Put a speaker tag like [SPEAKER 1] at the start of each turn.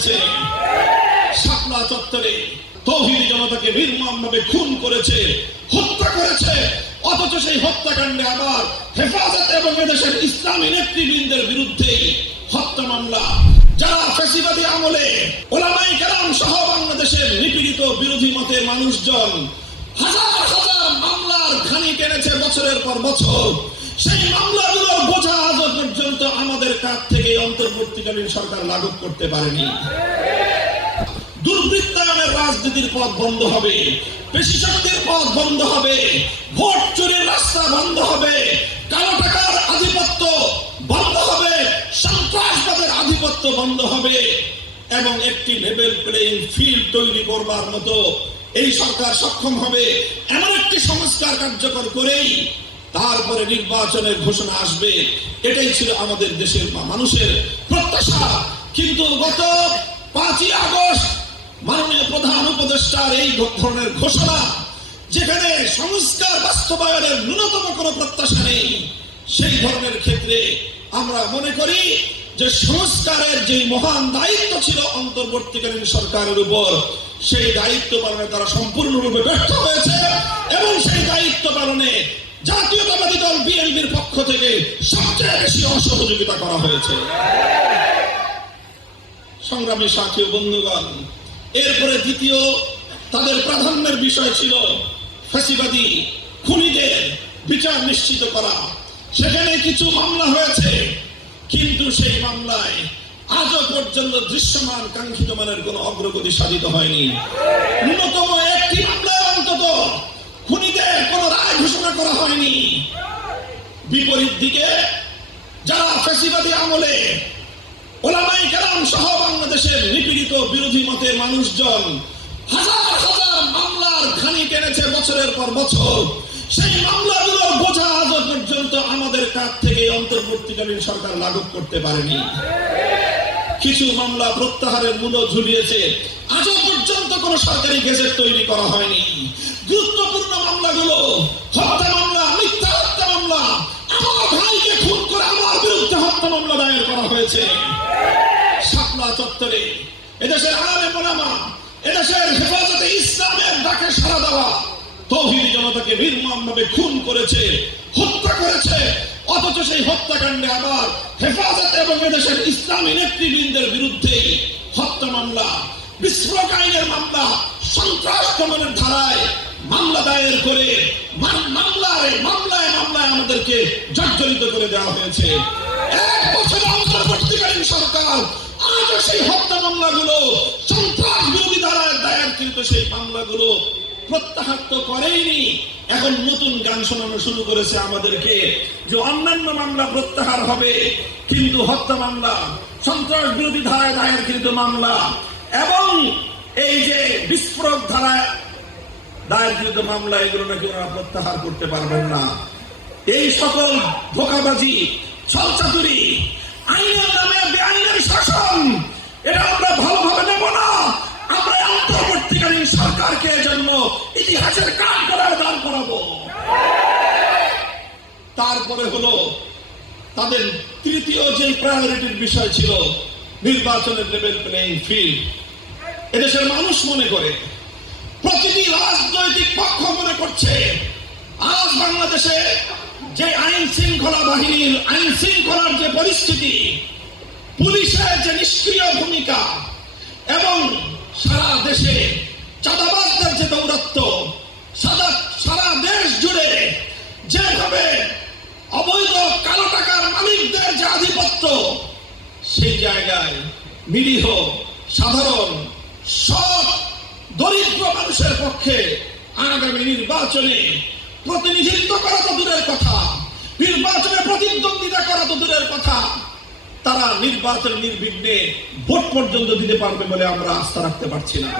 [SPEAKER 1] হয়েছে শাপলা চত্বরে তৌহিদি জনতাকে নির্মম ভাবে খুন করেছে, হত্যা করেছে। অথচ সেই হত্যাকাণ্ডে আবার হেফাজত এবং এদেশের ইসলামী নেতৃবৃন্দের বিরুদ্ধে হত্যা মামলা। যারা ফ্যাসিবাদী আমলে ওলামাই সহ বাংলাদেশের নিপীড়িত বিরোধী মতের মানুষজন হাজার হাজার মামলার খানি টেনেছে বছরের পর বছর। সেই মামলাগুলোর বোঝা আজও পর্যন্ত কাছ থেকে অন্তর্বর্তীকালীন সরকার লাঘব করতে পারেনি। দুর্বৃত্তায়নের রাজনীতির পথ বন্ধ হবে, পেশি শক্তির পথ বন্ধ হবে, ভোট চুরির রাস্তা বন্ধ হবে, কালো টাকার আধিপত্য বন্ধ হবে, সন্ত্রাসবাদের আধিপত্য বন্ধ হবে, এবং একটি লেভেল প্লেইং ফিল্ড তৈরি করবার মতো এই সরকার সক্ষম হবে, এমন একটি সংস্কার কার্যকর করেই তারপরে নির্বাচনের ঘোষণা আসবে। এটাই ছিল আমাদের দেশের মানুষের প্রত্যাশা। কিন্তু গত পাঁচই আগস্ট মাননীয় প্রধান উপদেষ্টার এই ধরনের ঘোষণা, যেখানে সংস্কার বাস্তবায়নের ন্যূনতম কোনো প্রত্যাশা নেই, সেই ধরনের ক্ষেত্রে আমরা মনে করি যে সংস্কারের যে মহান দায়িত্ব ছিল অন্তর্বর্তীকালীন সরকারের উপর, সেই দায়িত্ব পালনে তারা সম্পূর্ণরূপে ব্যর্থ হয়েছে এবং সেই দায়িত্ব পালনে জাতীয়তাবাদী দল বিএনপির পক্ষ থেকে সবচেয়ে বেশি অসহযোগিতা করা হয়েছে। সংগ্রামী সাথী বন্ধুগণ, এরপরে দ্বিতীয়, তাদের প্রাধান্যের বিষয় ছিল ফাঁসিবাদী খুনিদের বিচার নিশ্চিত করা। সেখানে কিছু মামলা হয়েছে, কিন্তু সেই মামলায় আজও পর্যন্ত দৃশ্যমান কাঙ্ক্ষিত মানের কোন অগ্রগতি সাধিত হয়নি। ন্যূনতম একটি মামলায় অন্তত বিপরীত দিকে যারা ফ্যাসিবাদী আমলে ওলামাই কেরাম সহ বাংলাদেশের নিপীড়িত বিরোধী মতের মানুষজন হাজার হাজার মামলার খানি টেনেছে বছরের পর বছর। সেই মামলাগুলোর বোঝা আজও পর্যন্ত আমাদের কাছ থেকে অন্তর্বর্তীকালীন সরকার লাঘব করতে পারেনি। কিছু মামলা প্রত্যাহারের মূল্য ঝুলিয়েছে। আজও পর্যন্ত কোন সরকারি গেজেট তৈরি করা হয়নি। গুরুত্বপূর্ণ মামলাগুলো হত্যা বিরুদ্ধে মামলা দায়ের করা হয়েছে। শাপলা চত্বরে। এদেশের আলে মোলামা এদেশের হেফাজতে ইসলামের ডাকে সাড়া দেওয়া তৌহিদি জনতাকে খুন করেছে, হত্যা করেছে। অথচ সেই হত্যাকাণ্ডে আবার হেফাজত এবং এদেশের ইসলামী নেতৃবৃন্দের বিরুদ্ধে হত্যা মামলা আইনের মামলা, সন্ত্রাস দমনের ধারায় মামলা দায়ের করে মামলায় মামলায় মামলায় আমাদেরকে জর্জরিত করে দেওয়া হয়েছে। কিন্তু হত্যা মামলা, সন্ত্রাস বিরোধী ধারায় দায়েরকৃত মামলা, এবং এই যে বিস্ফোরক ধারায় দায়েরকৃত মামলা, এগুলো নাকি ওরা প্রত্যাহার করতে পারবেন না। এই সকল ধোকাবাজি ছলচাতুরি আইনের নামে বেআইনের শাসন। এটা আমরা ভালোভাবে নেব না। আমরা অন্তর্বর্তীকালীন সরকারকে জন্য ইতিহাসের কাজ করার দান করাবো। তারপরে হলো তাদের তৃতীয় যে প্রায়োরিটির বিষয় ছিল, নির্বাচনের লেভেল প্লেইং ফিল্ড। এদেশের মানুষ মনে করে, প্রতিটি রাজনৈতিক পক্ষ মনে করছে, আজ বাংলাদেশে যে আইন শৃঙ্খলা বাহিনীর আইন শৃঙ্খলার যে পরিস্থিতি, পুলিশের যে নিষ্ক্রিয় ভূমিকা এবং সারা দেশে চাঁদাবাজদের যে দৌরত্ব সারা সারা দেশ জুড়ে যেভাবে অবৈধ কালো টাকার মালিকদের যে আধিপত্য, সেই জায়গায় নিরীহ, সাধারণ সব দরিদ্র মানুষের পক্ষে আগামী নির্বাচনে প্রতিনিধিত্ব করা তো দূরের কথা। নির্বাচনে প্রতিদ্বন্দ্বিতা করা তো দূরের কথা। তারা নির্বাচন নির্বিঘ্নে ভোট পর্যন্ত দিতে পারবে বলে আমরা আস্থা রাখতে পারছি না।